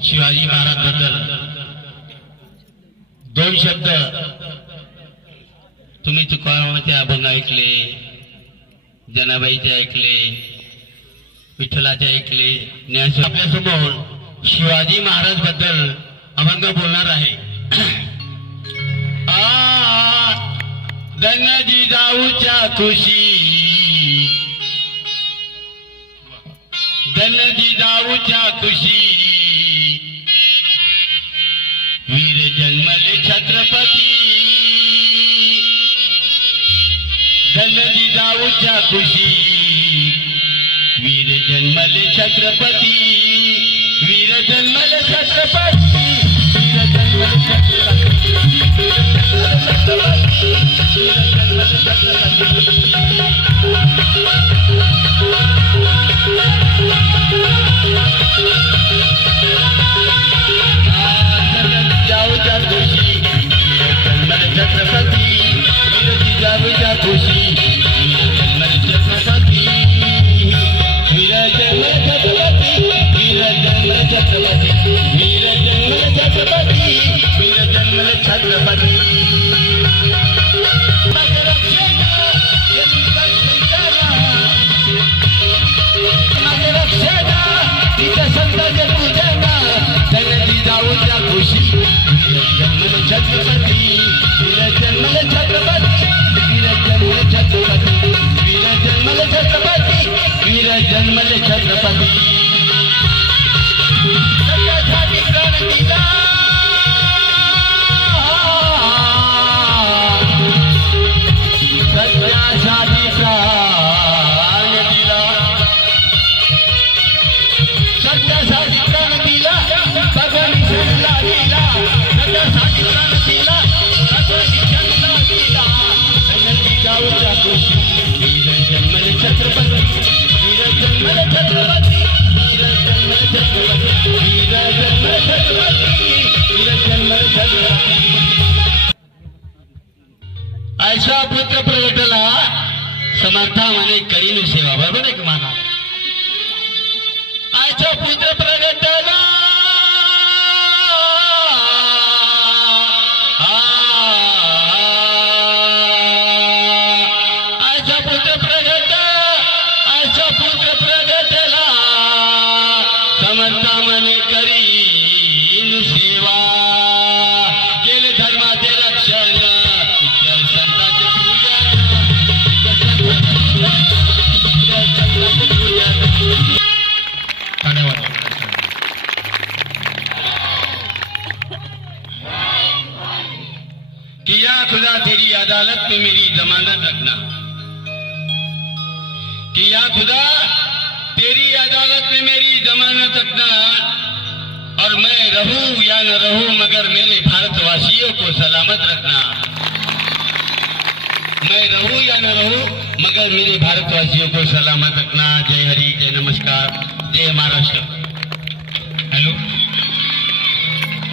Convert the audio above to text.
शिवाजी महाराज बद्दल दोन शब्द तुम्ही तुकारामाचे अभंग ऐकले, जनाबाईचे ऐकले, विठ्ठलाचे ऐकले. आपल्यासमोर शिवाजी महाराज बद्दल अभंग बोलणार आहे. धन्यजी जाऊच्या खुशी, धन्यजी जाऊच्या खुशी, वीर जन्मले छत्रपती. धन्यजी जाऊच्या खुशी, वीर जन्मले छत्रपती. वीर जन्मले छत्रपती, वीर जन्मले छत्रपती, वीर जन्मले छत्रपती. जाऊच्या खुशी, वीर जन्मले छत्रपती. वीरजी जाऊच्या खुशी, वीर जन्मले छत्रपती. वीर जन्मले छत्रपती, वीर जन्मले छत्रपती, वीर जन्मले छत्रपती, वीर जन्मले छत्रपती. धन्यजी जाऊच्या खुशी, वीर जन्मले छत्रपती. वीर जन्मले छत्रपती, वीर जन्मले छत्रपती, वीर जन्मले छत्रपती, वीर जन्मले छत्रपती. सत्यासाठी प्राण दिला, सत्यासाठी प्राण दिला, सत्यासाठी प्राण दिला, भगवानी शरणला दिला. सत्यासाठी प्राण दिला, भगवानी शरणला दिला. धन्यजी जाऊच्या खुशी, वीर जन्मले छत्रपती. वीर जन्मले छत्रपती, वीर जन्मले छत्रपती, वीर जन्मले छत्रपती, वीर जन्मले छत्रपती. ऐसा पुत्र प्रगटला, समर्था म्हणे करीन सेवा. बरोबर आहे का माना? ऐसा पुत्र प्रगटला, ऐसा पुत्र प्रगट, ऐसा पुत्र प्रगटला, समर्था म्हणे करीन सेवा. केले धर्माचे रक्षण, इतर संतांचे पूजन, इतर संतांचे पूजन. किया खुदा तेरी अदालत में मेरी जमानत रखना. किया खुदा तेरी अदालत में मेरी जमानत रखना. और मैं रहूं या न रहूं मगर मेरे भारतवासियों को सलामत रखना. मैं रहूं या न रहूं मगर मेरे भारतवासियों को सलामत रखना. जय हरि, जय नमस्कार, जय महाराष्ट्र.